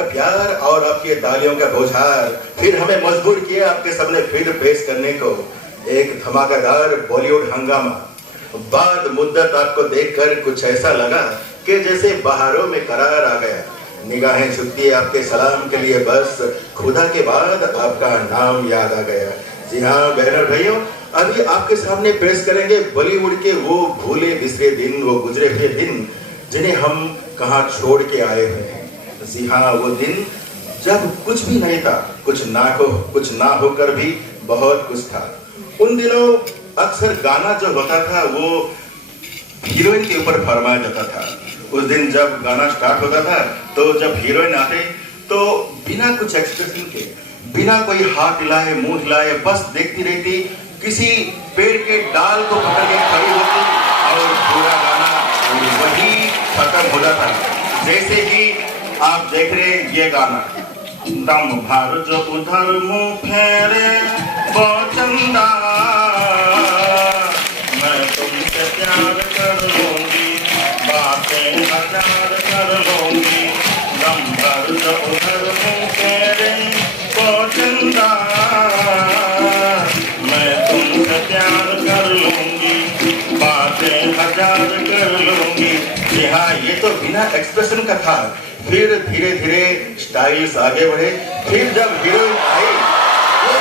आपका प्यार और आपके तालियों का बौछार फिर हमें मजबूर किया आपके सामने फिर पेश करने को एक धमाकेदार बॉलीवुड हंगामा। बाद मुद्दत आपको देखकर कुछ ऐसा लगा कि जैसे बहारों में करार आ गया। निगाहें झुकती है आपके सलाम के लिए, बस खुदा के बाद आपका नाम याद आ गया। जी हाँ बहनों भाइयों, अभी आपके सामने पेश करेंगे बॉलीवुड के वो भूले बिसरे दिन, वो गुजरे हुए दिन जिन्हें हम कहाँ छोड़ के आए हुए हैं। जी हाँ, वो दिन जब कुछ भी नहीं था, कुछ ना होकर भी बहुत कुछ था। उन दिनों अक्सर गाना जो होता था वो हीरोइन के ऊपर फरमाया जाता था। उस दिन जब गाना स्टार्ट होता था तो जब हीरोइन आते तो बिना कुछ एक्सप्रेशन के, बिना कोई हाथ हिलाए मुंह हिलाए, बस देखती रहती, किसी पेड़ के डाल को पकड़ के खड़ी होती और पूरा गाना वही खत्म हो जाता। जैसे कि आप देख रहे हैं ये गाना, दम भर जो उधर मुंह फेरे वो चंदा, मैं तुमसे प्यार कर लूंगी, बातें हजार कर लूंगी। दम भर जो उधर मुंह फेरे वो चंदा, मैं तुमसे प्यार कर लूंगी, बातें हजार कर लूंगी। जी हाँ, ये तो बिना एक्सप्रेशन का था। फिर धीरे धीरे स्टाइल्स आगे बढ़े। फिर जब हीरोइन आई वो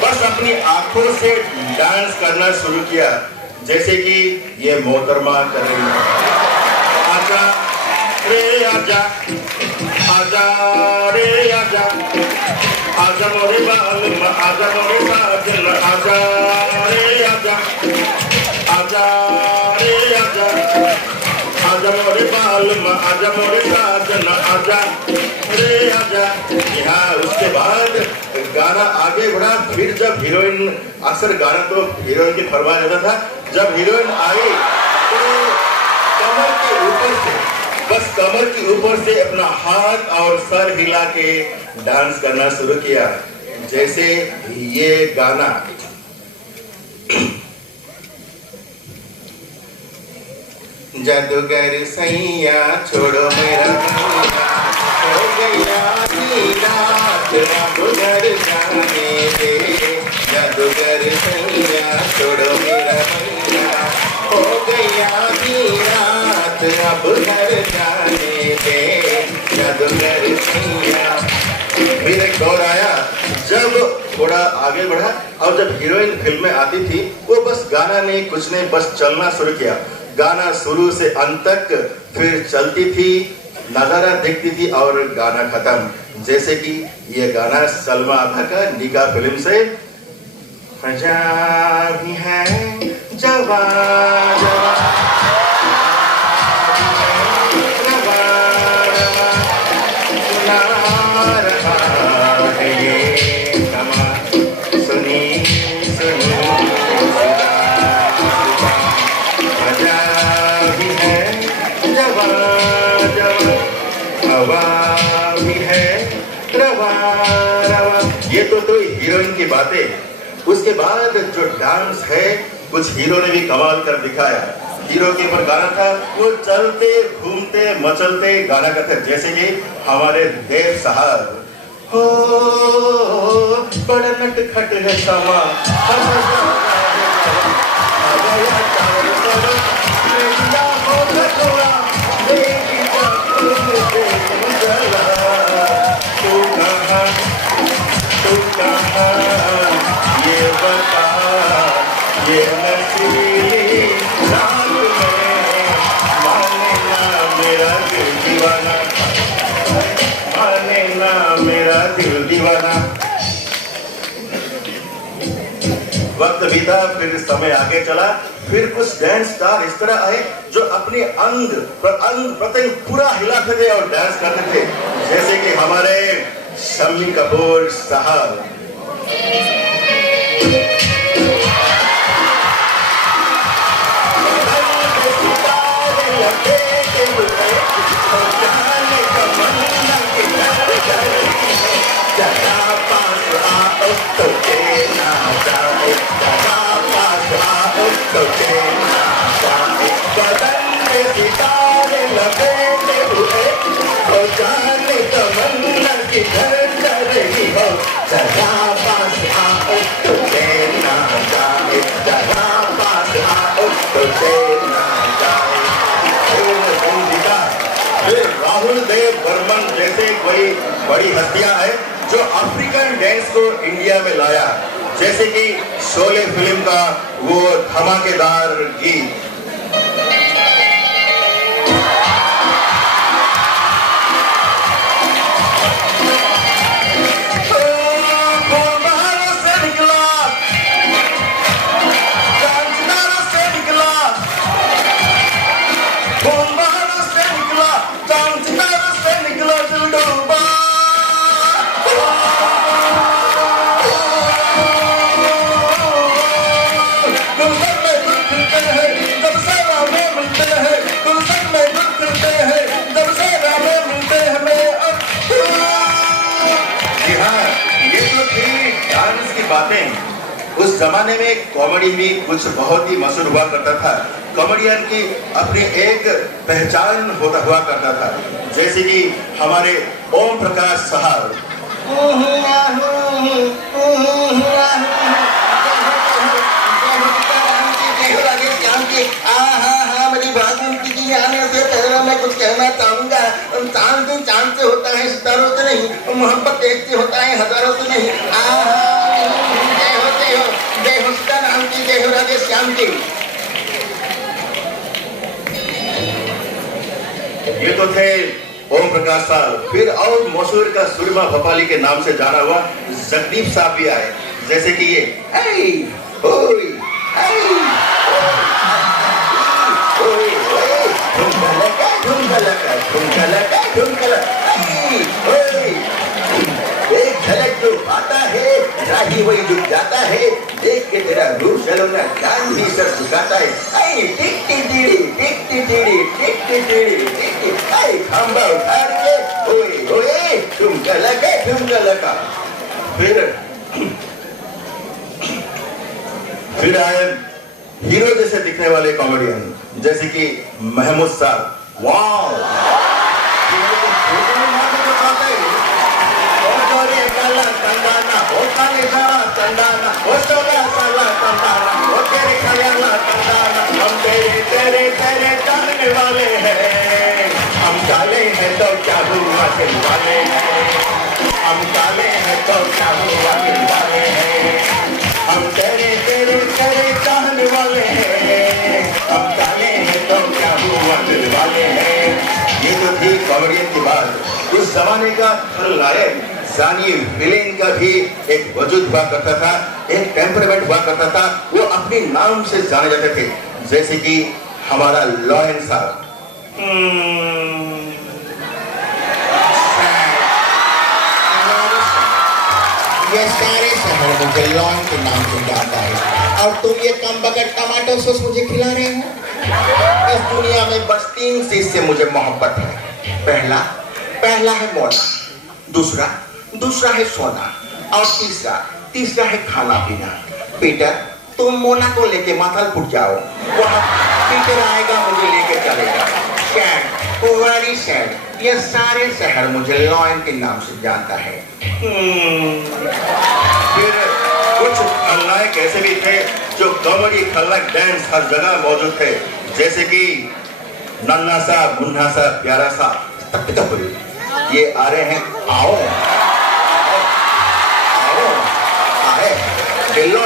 बस अपनी आंखों से डांस करना शुरू किया, जैसे कि ये मोहतरमा कर रही है। आजा रे आजा, आजा रे आजा, आजा मोरे बालम, आजा मोरे साजन, आजा रे आजा, आजा रे आजा, आजा मोरे बालम, आजा मोरे साजन, आजा रे आजा। यहाँ उसके बाद गाना आगे बढ़ा। फिर जब हीरोइन, अक्सर गाना तो हीरोइन की फरमाया जाता था, जब हीरोइन आई तो कमर के ऊपर से, बस कमर के ऊपर से अपना हाथ और सर हिला के डांस करना शुरू किया, जैसे ये गाना। जादूगर सैया छोड़ो मेरा मैया, हो गया नीलात अब घर जाने दे। जादूगर सैया छोड़ो मेरा मैया, हो गया नीलात अब घर जाने दे। जादूगर सैया। फिर एक दौर आया जब थोड़ा आगे बढ़ा और जब हीरोइन फिल्म में आती थी वो बस गाना नहीं कुछ नहीं, बस चलना शुरू किया। गाना शुरू से अंत तक फिर चलती थी, नजारा देखती थी और गाना खत्म। जैसे कि ये गाना सलमा आधा का निका फिल्म से, भी है जवा जवा, ये तो हीरोइन की बातें। उसके बाद जो डांस है कुछ हीरो ने भी कमाल कर दिखाया। हीरो के ऊपर गाना था, वो चलते घूमते मचलते गाना करते, जैसे कि हमारे देव साहब। हो बड़ा नटखट है समा, ये बता ये नशीली रात में, माने ना मेरा दिल दीवाना, माने ना मेरा दिल दीवाना। वक्त बीता, फिर समय आगे चला। फिर कुछ डांस स्टार इस तरह आए जो अपने अंग प्रत्यंग पूरा हिलाते थे और डांस करते थे, जैसे कि हमारे शम्मी कपूर साहब। बदन में सितारे लपेटे हुए किधर जा रही हो, जरा पास आओ तो देना जाए, जरा पास आओ तो देना जाए। राहुल देव बर्मन जैसे कोई बड़ी हस्तियां हैं जो अफ्रीकन डांस को इंडिया में लाया, जैसे कि शोले फिल्म का वो धमाकेदार गीत। उस जमाने में कॉमेडी भी कुछ बहुत ही मशहूर हुआ करता था। कॉमेडियन की अपनी एक पहचान हुआ करता था, जैसे कि हमारे ओम प्रकाश साहब। मेरी भागवती जी आने से पहले मैं कुछ कहना चाहूंगा। चांद से होता है, सितारों से नहीं। मोहब्बत एक से होता है, हजारों से नहीं। जय हो सीताराम की, जय हो राधे श्याम की। ये तो थे ओम प्रकाश साहब। फिर और मशहूर का सुरमा भोपाली के नाम से जाना हुआ जगदीप साहब भी आए, जैसे कि ये एक झलक जो पाता है राही वही डूब जाता है, देख के तेरा रूप चलोना कान भी सर झुकाता है। आई टिक टिक टिड़ी टिक टिक टिड़ी टिक टिक टिड़ी टिक टिक, आई खंबा उठाड़ के ओए ओए ठुमका लगा। फिर आए हीरो जैसे दिखने वाले कॉमेडियन, जैसे कि महमूद साहब। वाह, हम तेरे चाहने वाले हैं, हम काले हैं तो क्या हुआ दिल वाले हैं, हम काले हैं तो क्या हुआ दिल वाले हैं, हम तेरे चाहने वाले हैं, हम काले हैं तो क्या हुआ दिल वाले हैं। ये तो थी कॉमेडियन की बात। उस जमाने का खलनायक जानी विलेन का भी एक वजूद हुआ करता था, एक टेम्परामेंट हुआ करता था। वो अपने नाम से जाने जाते थे, जैसे कि हमारा लॉयन साहब। ये सारे शहर मुझे लॉयन के नाम से जानता है, और तुम ये कम बगैर टमाटो सॉस मुझे खिला रहे हो। इस दुनिया में बस 3 चीज से मुझे मोहब्बत है। पहला है मोना, दूसरा है सोना, और तीसरा है खाना पीना। पीटर, तुम मोना को लेके माथलपुर जाओ, वहाँ पीटर आएगा मुझे लेके चलेगा। Sad, very sad. ये सारे शहर मुझे लॉयन के नाम से जानता है। फिर कुछ खलनायक ऐसे भी थे जो कॉमेडी खलनायक डांस हर जगह मौजूद थे, जैसे कि नन्ना साहब, मुन्ना साहब, प्यारा साहब। ये आ रहे हैं। आओ डेलो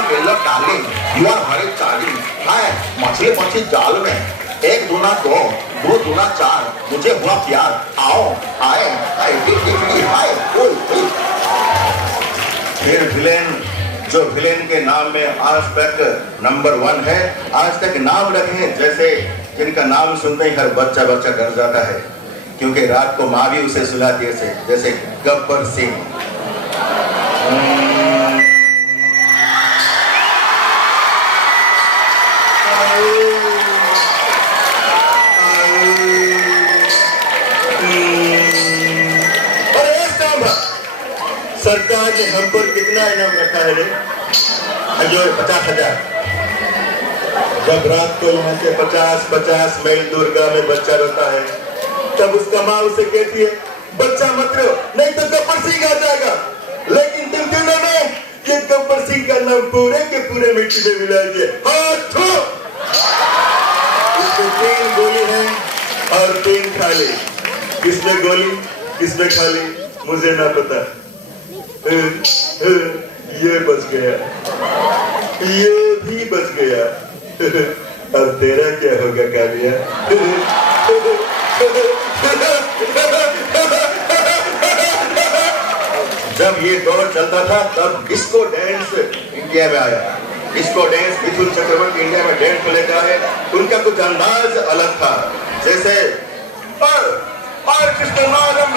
darling, you are very charming. हाय मछली जाल में, 1 दूना 2, 2 दूना 4, मुझे हुआ प्यार। आओ आए। फिर विलेन के नाम में आज तक नंबर 1 है। आज तक नाम रखे हैं जैसे जिनका नाम सुनते ही हर बच्चा डर जाता है, क्योंकि रात को माँ भी उसे सुलाती है, जैसे गब्बर सिंह। सरकार ने हम पर कितना इनाम रखा है रे? 50,000। जब रात को यहाँ से 50 मील दूर गाँव में बच्चा रोता है, तब उसका माँ उसे कहती है, बच्चा मत रो, नहीं तो गब्बर सिंह मिट्टी में मिला दिया। हाथों इसमें 3 गोली है और 3 खाली। किसमें गोली किसमें खाली मुझे ना पता। ये बच गया, ये भी बच गया। अब तेरा क्या होगा कालिया? जब ये दौर चलता था तब डिस्को डांस इंडिया में आया। Disco dance Mithun Chakraborty India में डांस को लेकर आए। उनका कुछ अंदाज अलग था, जैसे कृष्ण मालम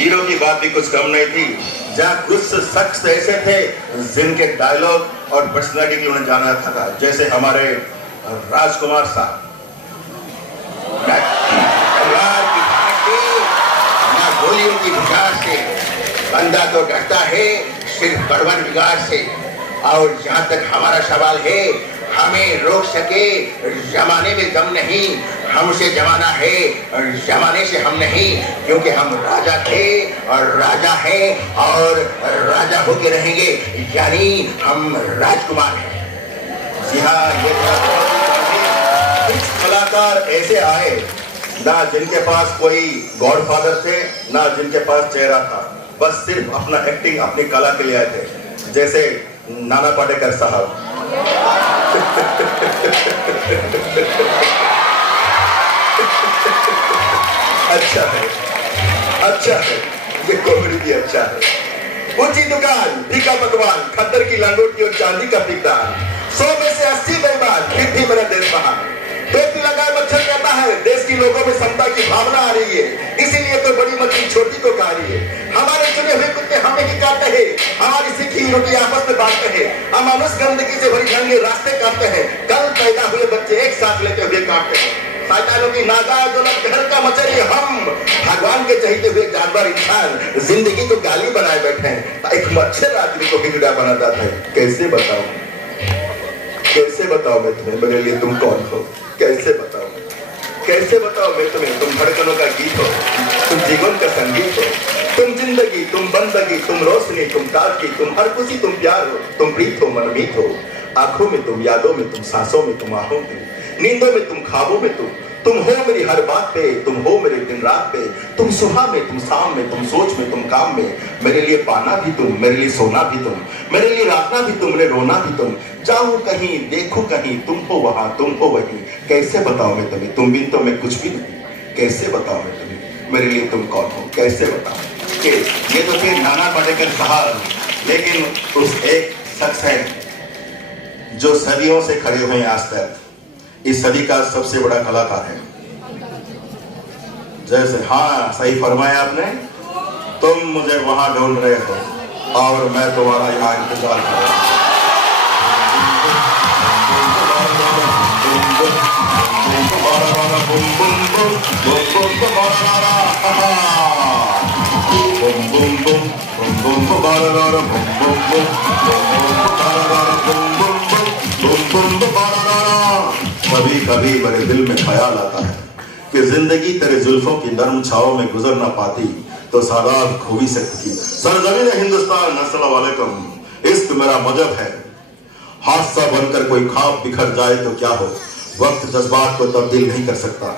हीरो की बात भी कुछ कम नहीं थी। जहाँ कुछ शख्स ऐसे थे जिनके डायलॉग और पर्सनालिटी के लिए उन्हें जाना था, जैसे हमारे राजकुमार साहब। गोलियों की बुझार से बंदा तो डरता है सिर्फ बड़वन बिगाड़ से। और जहाँ तक हमारा सवाल है, हमें रोक सके जमाने में दम नहीं, हमसे जमाना है और जमाने से हम नहीं, क्योंकि हम राजा थे और राजा हैं और राजा होके रहेंगे, यानी हम राजकुमार हैं। जी हाँ, ये कुछ कलाकार ऐसे आए ना जिनके पास कोई गॉडफादर थे, ना जिनके पास चेहरा था, बस सिर्फ अपना एक्टिंग अपनी कला के लिए आए थे, जैसे नाना पाटेकर साहब। अच्छा है, ये कॉमेडी भी अच्छा है। ऊंची दुकान, फीका पकवान, खद्दर की लंगोटी और चांदी का पिकदान, 100 में से 80 बेईमान, फिर भी मेरा देश महान। टोपी लगाए मच्छर कहता है, देश की लोगों में समता की भावना आ रही है, इसीलिए तो बड़ी मछली छोटी को खा रही है। हमारे चुने हुए कुत्ते हमें ही काटते हैं, हमारी सीखी रोटी आपस में बांटते हैं, अमानुष गंदगी से भरी जंगे रास्ते काटते हैं, कल पैदा हुए बच्चे एक साथ लेते हुए काटते हैं। शैतानों की नागा जो घर का मचरी हम, भगवान के चाहते हुए जानवर इंसान जिंदगी को गाली बनाए बैठे हैं। एक मच्छर आदमी को हिजड़ा बनाता था। कैसे बताऊं मैं तुम्हें, मेरे लिए तुम कौन हो? कैसे बताओ मैं तुम्हें? तुम धड़कनों का गीत हो, तुम जीवन का संगीत हो, तुम जिंदगी, तुम बंदगी, तुम रोशनी, तुम ताजगी, तुम हर खुशी, तुम प्यार हो, तुम प्रीत हो, मनमीत हो। आंखों में तुम, यादों में तुम, सांसों में तुम, आहों में, नींदों में तुम, ख्वाबों में तुम हो मेरी हर बात पे, तुम हो मेरे दिन रात पे, तुम सुबह में, तुम शाम में, तुम सोच में, तुम काम में। मेरे लिए पाना भी तुम, मेरे लिए सोना भी तुम, मेरे लिए रातना भी तुम, मेरे रोना भी तुम। जाऊं कहीं, देखूं कहीं, तुम हो वहां, तुम हो वहीं। कैसे बताऊं मैं तुम्हें, तुम भी तो मैं कुछ भी नहीं। कैसे बताऊं मैं तुम्हें, मेरे लिए तुम कौन हो? कैसे बताऊं? ये तो फिर नाना पाटेकर साहब, लेकिन उस एक शख्स है जो सदियों से खड़े हुए हैं आज तक, इस सदी का सबसे बड़ा कलाकार है। जैसे हाँ, सही फरमाया आपने, तुम मुझे वहां ढूंढ रहे हो और मैं तुम्हारा यहाँ इंतजार कर रहा हूं। कभी कभी मेरे दिल में ख्याल आता है कि जिंदगी तेरे जुल्फों की नर्म छाओं में गुजर ना पाती तो सादात खो भी सकती थी। सरजमीन हिंदुस्तान, अस्सलाम वालेकुम। इश्क मेरा मजहब है, हादसा बनकर कोई ख्वाब बिखर जाए तो क्या हो, वक्त जज्बात को तब्दील नहीं कर सकता,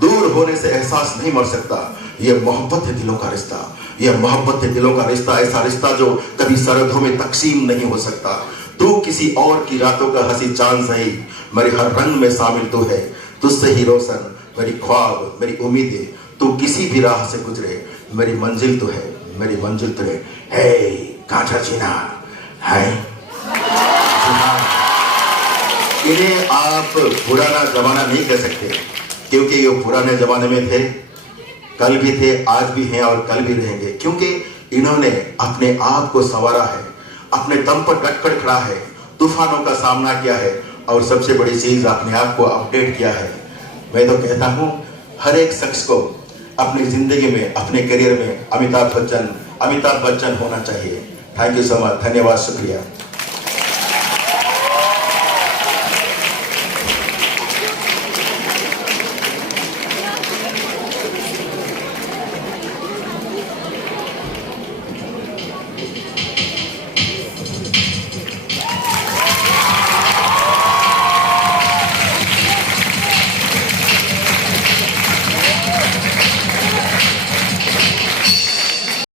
दूर होने से एहसास नहीं मर सकता। ये मोहब्बत है दिलों का रिश्ता, ये मोहब्बत है दिलों का रिश्ता, ऐसा रिश्ता जो कभी सरहदों में तकसीम नहीं हो सकता। तू किसी और की रातों का हंसी चांद सही, मेरे हर रंग में शामिल तू है। तुझसे ही रोशन मेरी ख्वाब, मेरी उम्मीदें। तू किसी भी राह से गुजरे, मेरी मंजिल तो है, मेरी मंजिल तो है। हे कांटा चीना है। इन्हें आप पुराना जमाना नहीं कह सकते, क्योंकि ये पुराने जमाने में थे, कल भी थे, आज भी हैं और कल भी रहेंगे। क्योंकि इन्होंने अपने आप को संवारा है, अपने दम पर डटकर खड़ा है, तूफानों का सामना किया है और सबसे बड़ी चीज अपने आप को अपडेट किया है। मैं तो कहता हूं हर एक शख्स को अपनी जिंदगी में, अपने करियर में अमिताभ बच्चन होना चाहिए। थैंक यू सो मच, धन्यवाद, शुक्रिया।